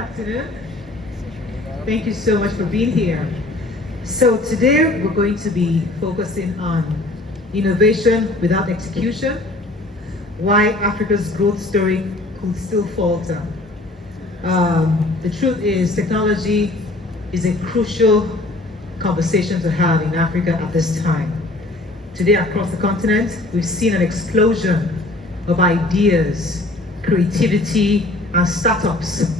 afternoon. Thank you so much for being here. So today we're going to be focusing on innovation without execution, why Africa's growth story could still falter. The truth is technology is a crucial conversation to have in Africa at this time. Today across the continent, we've seen an explosion of ideas, creativity, and startups.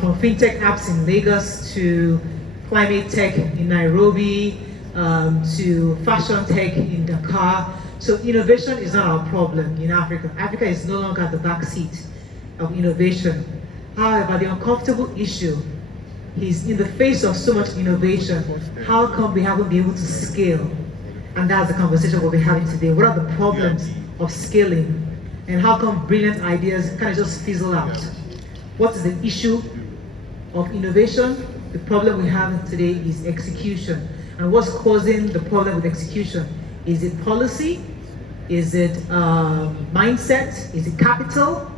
From fintech apps in Lagos to climate tech in Nairobi to fashion tech in Dakar. So innovation is not our problem in Africa. Africa is no longer at the back seat of innovation. However, the uncomfortable issue is in the face of so much innovation, how come we haven't been able to scale? And that's the conversation we'll be having today. What are the problems of scaling? And how come brilliant ideas kind of just fizzle out? What is the issue of innovation? The problem we have today is execution. And what's causing the problem with execution? Is it policy? Is it mindset? Is it capital?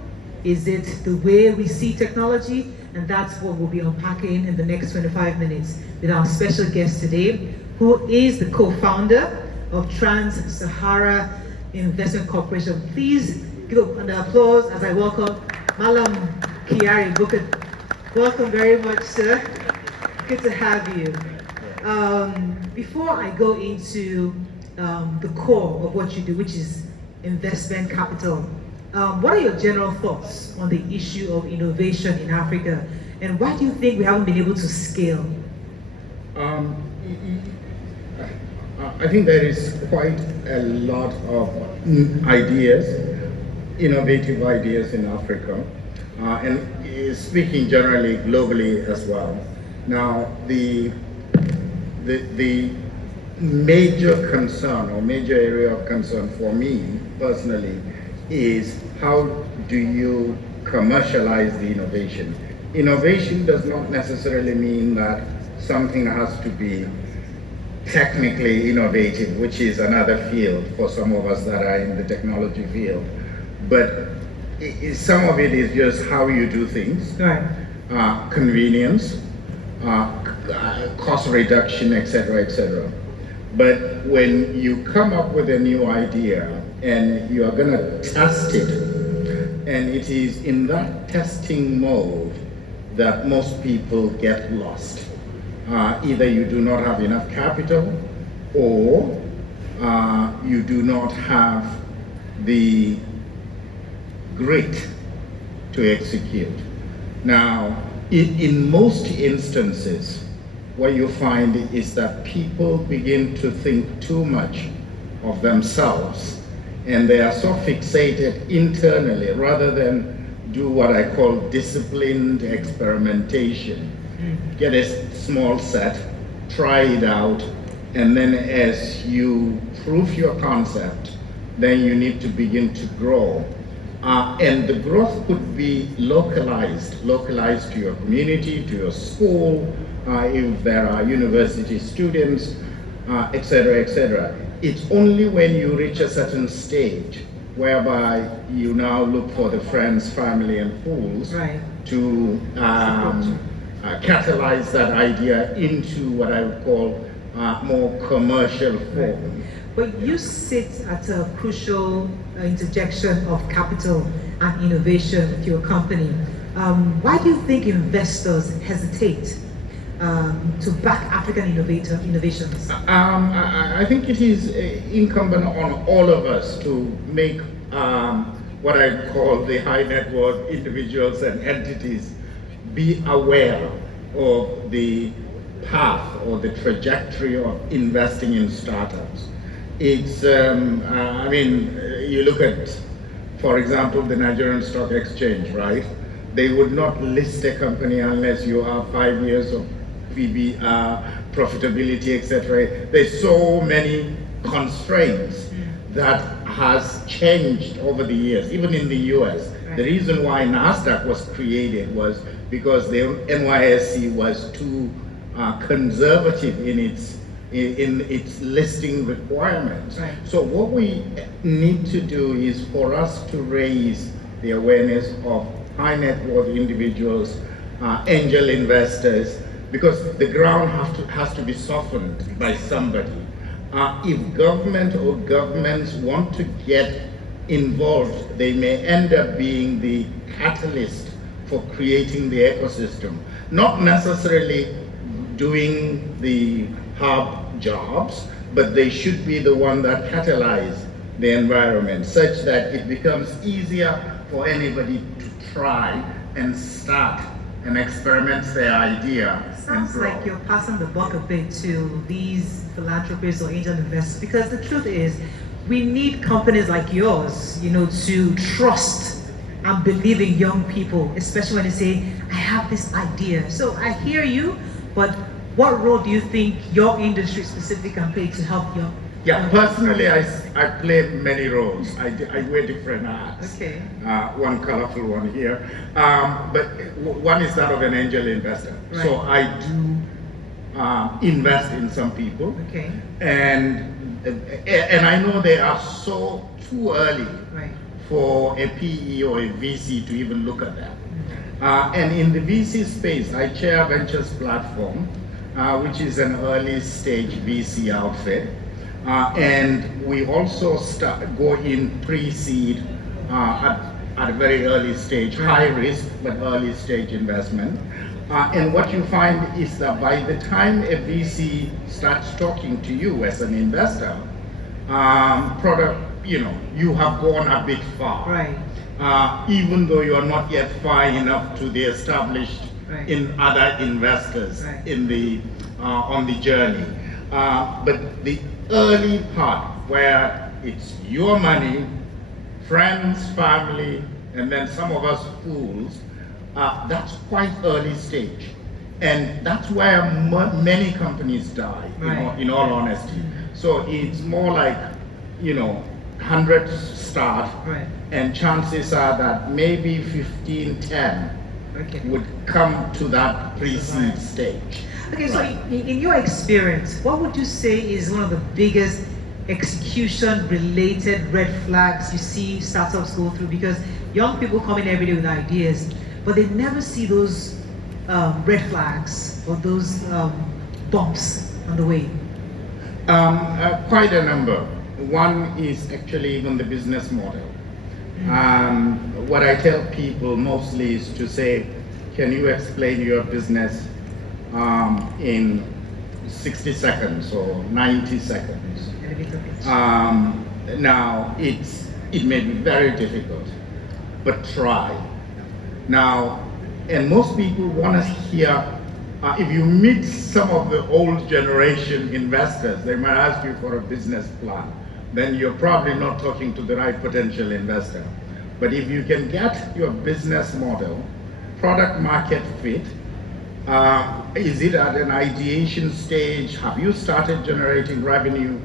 Is it the way we see technology? And that's what we'll be unpacking in the next 25 minutes with our special guest today, who is the co-founder of Trans-Sahara Investment Corporation. Please give an applause as I welcome Malam Kyari Abba Bukar. Welcome very much, sir. Good to have you. Before I go into the core of what you do, which is investment capital, what are your general thoughts on the issue of innovation in Africa, and why do you think we haven't been able to scale? I think there is quite a lot of ideas, innovative ideas in Africa, and speaking generally globally as well. Now, the major concern or major area of concern for me personally is how do you commercialize the innovation? Innovation does not necessarily mean that something has to be technically innovative, which is another field for some of us that are in the technology field. But some of it is just how you do things, Right. Convenience, cost reduction, etc., etc. But when you come up with a new idea and you are going to test it, and it is in that testing mode that most people get lost. Either you do not have enough capital, or you do not have the grit to execute. Now, in most instances, what you find is that people begin to think too much of themselves, and they are so fixated internally rather than do what I call disciplined experimentation. Get a small set, try it out, and then as you prove your concept, then you need to begin to grow. And the growth could be localized to your community, to your school, if there are university students, etc., etc. It's only when you reach a certain stage whereby you now look for the friends, family, and fools Right. to catalyze that idea into what I would call more commercial form. But you sit at a crucial interjection of capital and innovation with your company. Why do you think investors hesitate to back African innovations? I think it is incumbent on all of us to make what I call the high net worth individuals and entities be aware of the path or the trajectory of investing in startups. It's, you look at, for example, the Nigerian Stock Exchange, right? They would not list a company unless you have 5 years of profitability, etc. There's so many constraints that has changed over the years, even in the US. Right. The reason why NASDAQ was created was because the NYSE was too conservative in its listing requirements. Right. So what we need to do is for us to raise the awareness of high net worth individuals angel investors, because the ground has to be softened by somebody. If government or governments want to get involved, they may end up being the catalyst for creating the ecosystem, not necessarily doing the hard jobs, but they should be the one that catalyze the environment such that it becomes easier for anybody to try and start and experiment their idea. Sounds like you're passing the buck a bit to these philanthropists or angel investors, because the truth is, we need companies like yours, to trust and believe in young people, especially when they say, I have this idea. So I hear you, but what role do you think your industry specifically can play to help young? Yeah, personally, I play many roles. I wear different hats. Okay. One colorful one here. But one is that of an angel investor. Right. So I do invest in some people. Okay. And I know they are so too early Right. for a PE or a VC to even look at that. And in the VC space, I chair Ventures Platform, which is an early stage VC outfit. And we also go in pre-seed at a very early stage, high risk but early stage investment. And what you find is that by the time a VC starts talking to you as an investor, you have gone a bit far. Right. Even though you are not yet far enough to the established Right. in other investors Right. in the on the journey. But the early part where it's your money, friends, family, and then some of us fools, that's quite early stage. And that's where many companies die, Right. in all honesty. So it's more like, 100 start, Right. and chances are that maybe 15, 10 Okay. would come to that pre-seed stage. Okay, so in your experience, what would you say is one of the biggest execution-related red flags you see startups go through? Because young people come in every day with ideas, but they never see those red flags or those bumps on the way. Quite a number. One is actually even the business model. What I tell people mostly is to say, can you explain your business in 60 seconds or 90 seconds? Now, it may be very difficult, but try. Now, and most people want to hear, if you meet some of the old generation investors, they might ask you for a business plan. Then you're probably not talking to the right potential investor. But if you can get your business model, product market fit, is it at an ideation stage? Have you started generating revenue?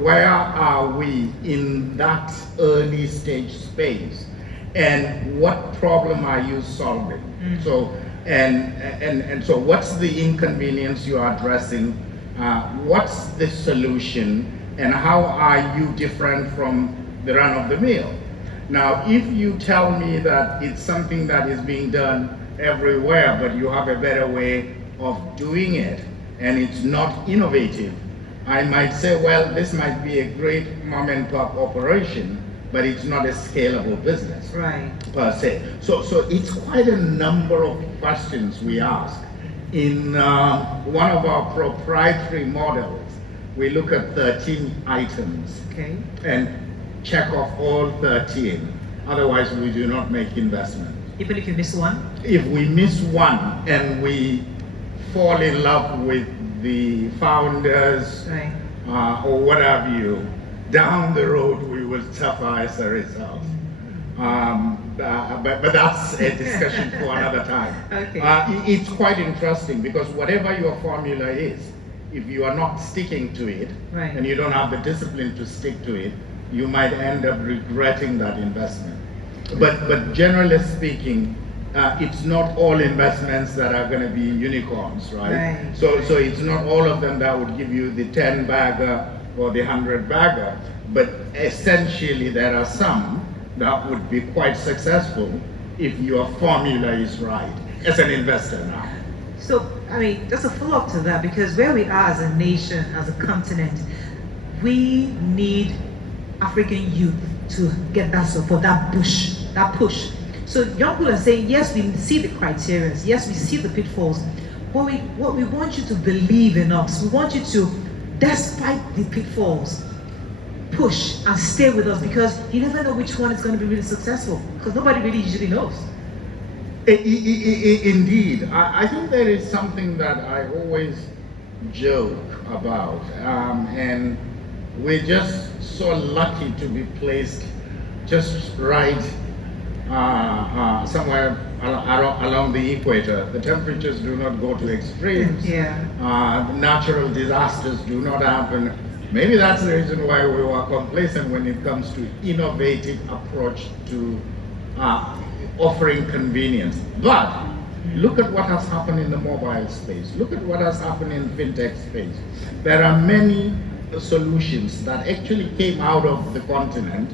Where are we in that early stage space? And what problem are you solving? So, and so what's the inconvenience you are addressing? What's the solution? And how are you different from the run of the mill? Now, if you tell me that it's something that is being done everywhere, but you have a better way of doing it, and it's not innovative, I might say, well, this might be a great mom and pop operation, but it's not a scalable business, Right. per se. So it's quite a number of questions we ask. In one of our proprietary models, we look at 13 items. Okay. And check off all 13. Otherwise, we do not make investment. Even if you miss one? If we miss one and we fall in love with the founders, Right. or what have you, down the road we will suffer as a result. But that's a discussion for another time. Okay. It's quite interesting because whatever your formula is, if you are not sticking to it, Right. and you don't have the discipline to stick to it, you might end up regretting that investment. But generally speaking, it's not all investments that are going to be unicorns, right? Right. So it's not all of them that would give you the 10 bagger or the 100 bagger, but essentially there are some that would be quite successful if your formula is right. as an investor now. So, I mean, just a follow-up to that, because where we are as a nation, as a continent, we need African youth to get that support, that push. So young people are saying, yes, we see the criteria, yes, we see the pitfalls, but what we want you to believe in us. We want you to, despite the pitfalls, push and stay with us, because you never know which one is going to be really successful, because nobody really usually knows. Indeed. I think there is something that I always joke about, and we're just so lucky to be placed just right somewhere along the equator. The temperatures do not go to extremes. Natural disasters do not happen. Maybe that's the reason why we were complacent when it comes to innovative approach to offering convenience. But look at what has happened in the mobile space. Look at what has happened in fintech space. There are many solutions that actually came out of the continent,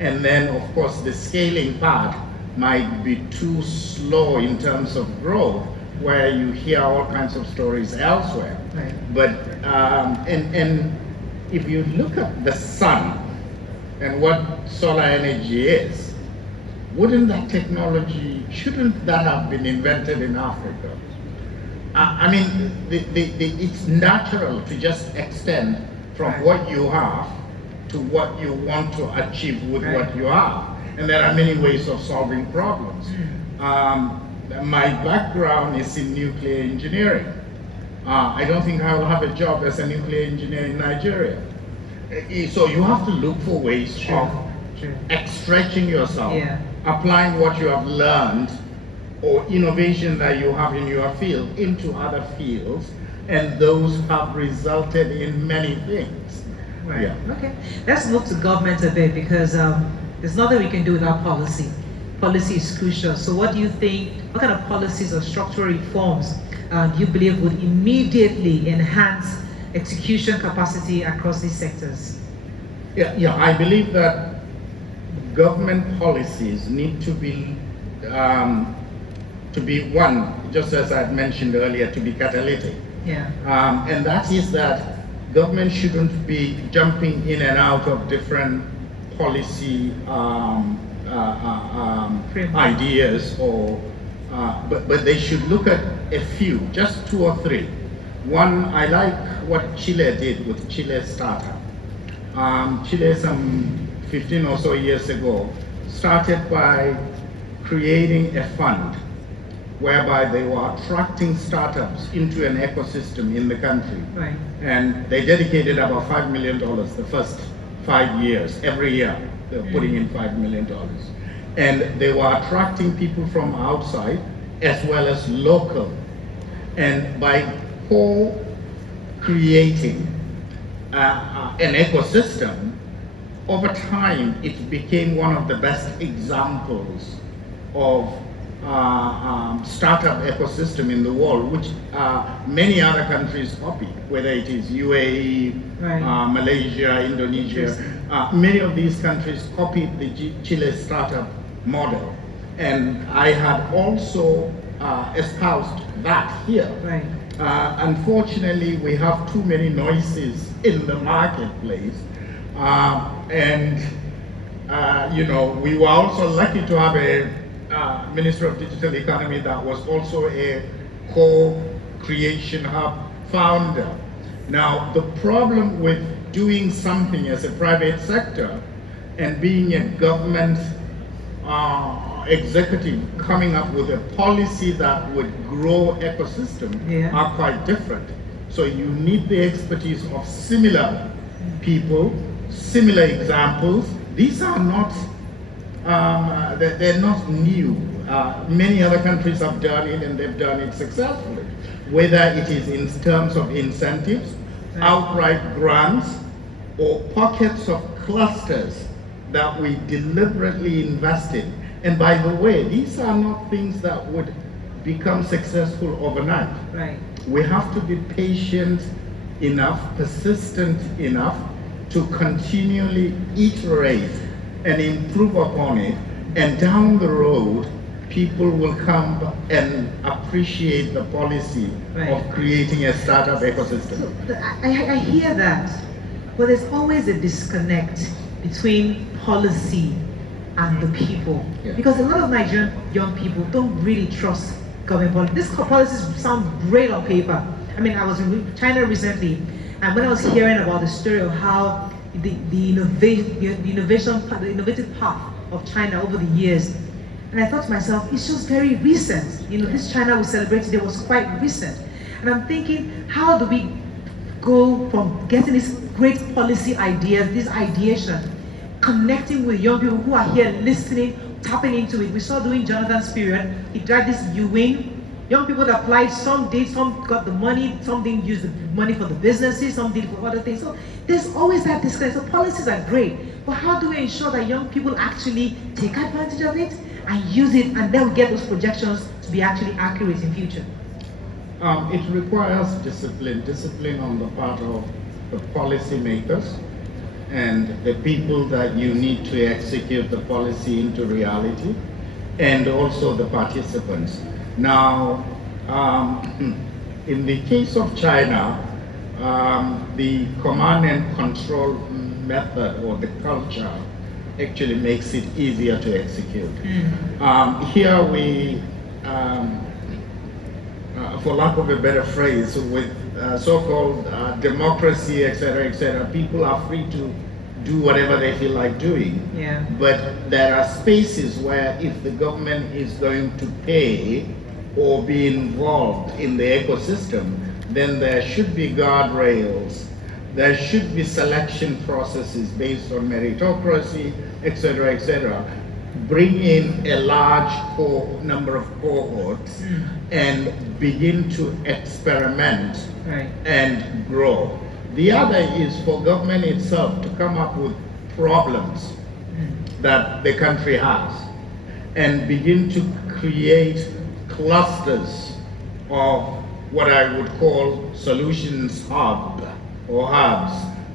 and then of course the scaling part might be too slow in terms of growth, where you hear all kinds of stories elsewhere. Right. But and if you look at the sun and what solar energy is, shouldn't that have been invented in Africa? I mean, it's natural to just extend from what you have to what you want to achieve with what you have. And there are many ways of solving problems. My background is in nuclear engineering. I don't think I will have a job as a nuclear engineer in Nigeria. So you have to look for ways of stretching yourself, applying what you have learned or innovation that you have in your field into other fields, and those have resulted in many things. Right. Yeah. Okay. Let's move to government a bit, because there's nothing we can do without policy. Policy is crucial. So what do you think, what kind of policies or structural reforms do you believe would immediately enhance execution capacity across these sectors? I believe that government policies need to be one, just as I mentioned earlier, to be catalytic. And that is that government shouldn't be jumping in and out of different policy ideas, or but they should look at a few, just 2 or 3. One, I like what Chile did with Chile Startup. Chile, some 15 or so years ago, started by creating a fund whereby they were attracting startups into an ecosystem in the country. And they dedicated about $5 million the first 5 years. Every year, they were putting in $5 million. And they were attracting people from outside as well as local. And by co-creating an ecosystem, over time, it became one of the best examples of startup ecosystem in the world, which many other countries copy, whether it is UAE, Malaysia, Indonesia. Many of these countries copied the Chile startup model. And I had also espoused that here. Unfortunately, we have too many noises in the marketplace. We were also lucky to have a Minister of Digital Economy that was also a co-creation hub founder. Now, the problem with doing something as a private sector and being a government executive coming up with a policy that would grow ecosystem are quite different. So you need the expertise of similar people, similar examples. These are not, they're not new. Many other countries have done it, and they've done it successfully. Whether it is in terms of incentives, outright grants, or pockets of clusters that we deliberately invest in. And by the way, these are not things that would become successful overnight. We have to be patient enough, persistent enough to continually iterate and improve upon it, and down the road people will come and appreciate the policy Right. of creating a startup ecosystem. So I hear that, but there's always a disconnect between policy and the people. Yeah. Because a lot of Nigerian young people don't really trust government policy. These policies sound great on paper. I mean, I was in China recently, and when I was hearing about the story of how the innovative path of China over the years, and I thought to myself, it's just very recent. This China we celebrate today was quite recent. And I'm thinking, how do we go from getting these great policy ideas, this ideation, connecting with young people who are here listening, tapping into it? We saw during Jonathan's period, he tried this U-Wing. Young people that applied, some did, some got the money, some didn't use the money for the businesses, some did for other things. So there's always that disconnect. So policies are great, but how do we ensure that young people actually take advantage of it and use it, and then we get those projections to be actually accurate in future? It requires discipline on the part of the policymakers and the people that you need to execute the policy into reality, and also the participants. Now, in the case of China, the command and control method or the culture actually makes it easier to execute. Here we, for lack of a better phrase, with so-called democracy, etc., people are free to do whatever they feel like doing. Yeah. But there are spaces where if the government is going to pay or be involved in the ecosystem, then there should be guardrails. There should be selection processes based on meritocracy, etc., bring in a large number of cohorts and begin to experiment and grow. The other is for government itself to come up with problems that the country has and begin to create clusters of what I would call solutions hub or hubs.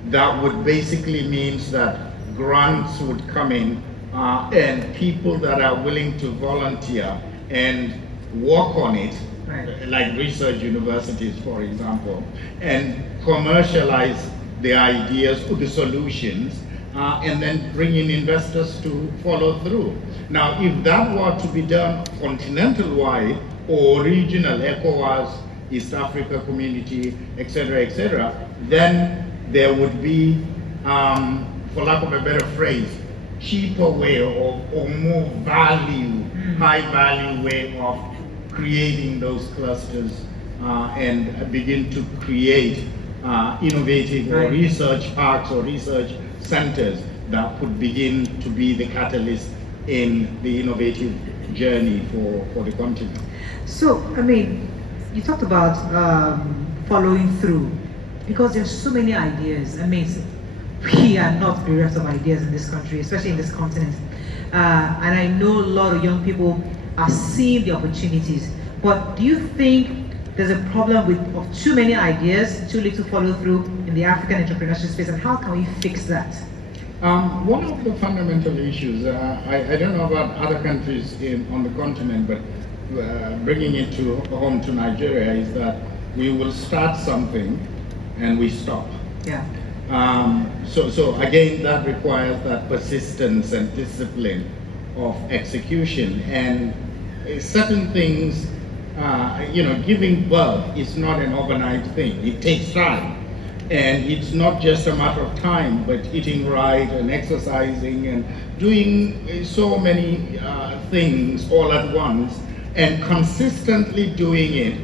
That would basically means that grants would come in and people that are willing to volunteer and work on it, like research universities, for example, and commercialize the ideas or the solutions, and then bring in investors to follow through. Now, if that were to be done continental-wide or regional, ECOWAS, East Africa Community, etc., then there would be, for lack of a better phrase, cheaper way or more value, high value way of creating those clusters and begin to create innovative or research parks or research centers that could begin to be the catalyst in the innovative journey for the continent. So, I mean, you talked about following through, because there's so many ideas. I mean, we are not bereft of ideas in this country, especially in this continent. And I know a lot of young people are seeing the opportunities. But do you think there's a problem of too many ideas, too little follow through in the African entrepreneurship space, and how can we fix that? One of the fundamental issues, I don't know about other countries on the continent, but bringing it home to Nigeria, is that we will start something and we stop. Yeah. So again, that requires that persistence and discipline of execution, and certain things, giving birth is not an overnight thing. It takes time. And it's not just a matter of time, but eating right and exercising and doing so many things all at once and consistently doing it.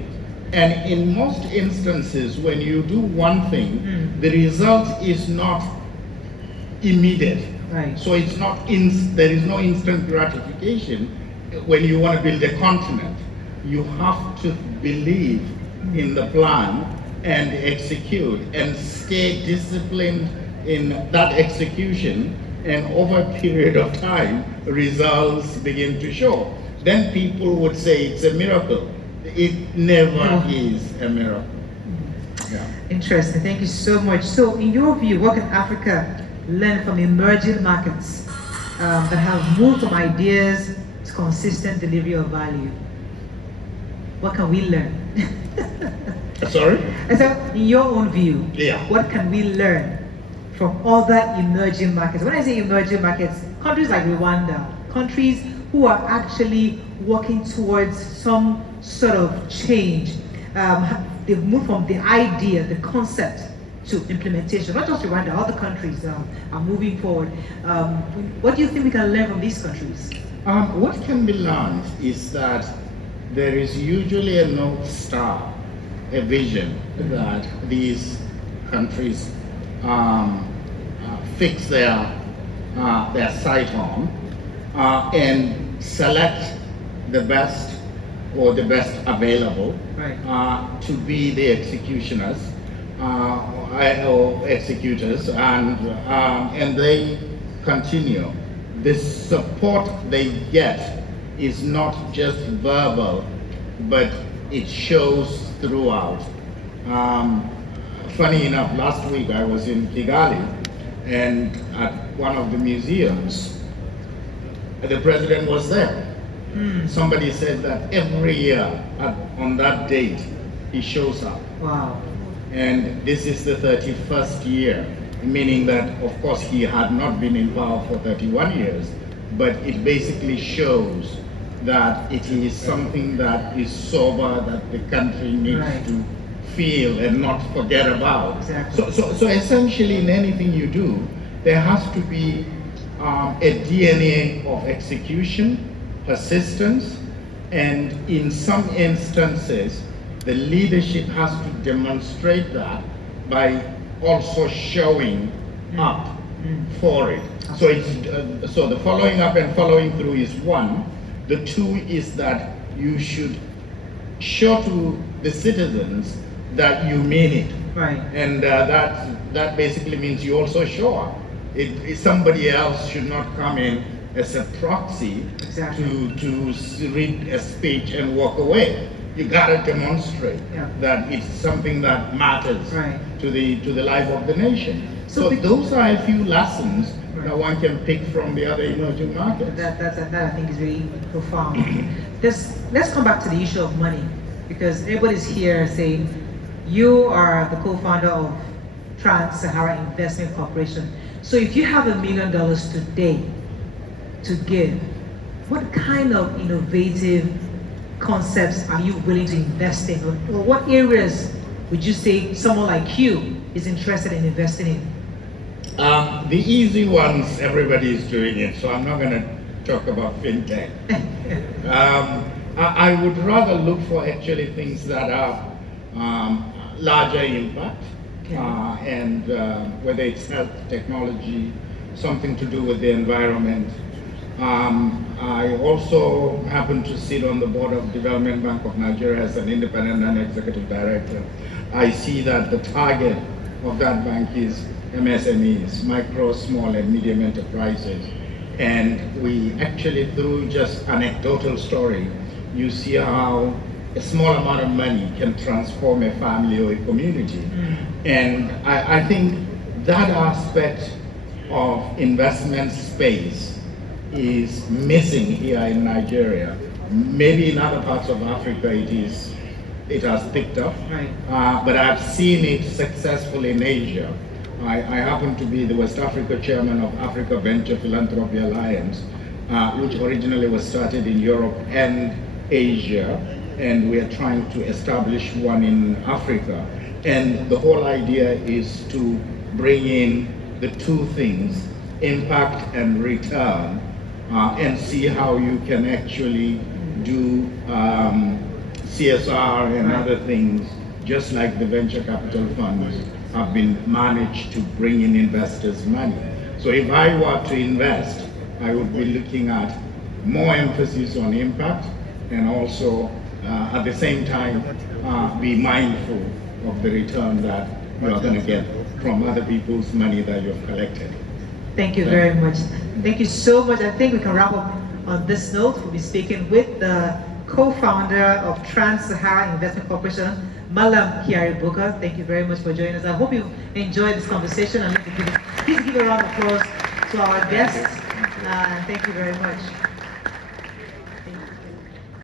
And in most instances, when you do one thing, the result is not immediate. Right. So it's not there is no instant gratification when you want to build a continent. You have to believe in the plan and execute and stay disciplined in that execution, and over a period of time, results begin to show. Then people would say it's a miracle. It never is a miracle. Yeah. Interesting, thank you so much. So in your view, what can Africa learn from emerging markets that have moved from ideas to consistent delivery of value. What can we learn? Sorry? And so, in your own view, Yeah. what can we learn from other emerging markets? When I say emerging markets, countries like Rwanda, countries who are actually working towards some sort of change. They've moved from the idea, the concept, to implementation. Not just Rwanda, other countries are moving forward. What do you think we can learn from these countries? What can be learned is that there is usually a North Star, a vision that these countries fix their sight on and select the best or the best available to be the executioners or executors, and they continue. The support they get is not just verbal, but it shows throughout. Funny enough, last week I was in Kigali, and at one of the museums, the president was there. Somebody said that every year on that date, he shows up. Wow. And this is the 31st year, meaning that, of course, he had not been in power for 31 years, but it basically shows that it is something that is sober, that the country needs to feel and not forget about. Exactly. So essentially, in anything you do, there has to be a DNA of execution, persistence, and in some instances, the leadership has to demonstrate that by also showing up for it. So it's so the following up and following through is one. The two is that you should show to the citizens that you mean it. Right. And that basically means you also show up. Somebody else should not come in as a proxy to read a speech and walk away. You gotta demonstrate that it's something that matters to the life of the nation. So those are a few lessons that one can pick from the other emerging markets. That I think is really profound. Let's come back to the issue of money, because everybody's here saying you are the co-founder of Trans-Sahara Investment Corporation. So if you have $1 million today to give, what kind of innovative concepts are you willing to invest in? Or what areas would you say someone like you is interested in investing in? The easy ones, everybody is doing it, so I'm not going to talk about fintech. I would rather look for actually things that are larger impact, and whether it's health, technology, something to do with the environment. I also happen to sit on the board of Development Bank of Nigeria as an independent non-executive director. I see that the target of that bank is MSMEs, micro, small, and medium enterprises. And we actually, through just anecdotal story, you see how a small amount of money can transform a family or a community. And I think that aspect of investment space is missing here in Nigeria. Maybe in other parts of Africa it has picked up, but I've seen it successful in Asia. I happen to be the West Africa chairman of Africa Venture Philanthropy Alliance, which originally was started in Europe and Asia, and we are trying to establish one in Africa. And the whole idea is to bring in the two things, impact and return, and see how you can actually do CSR and other things, just like the venture capital funds have been managed to bring in investors' money. So if I were to invest, I would be looking at more emphasis on impact, and also at the same time be mindful of the return that you are going to get from other people's money that you've collected. Thank you very much. Thank you so much. I think we can wrap up on this note. We'll be speaking with the co-founder of Trans-Sahara Investment Corporation, Malam Kyari Bukar. Thank you very much for joining us. I hope you enjoyed this conversation, and please give a round of applause to our guests. Thank you very much.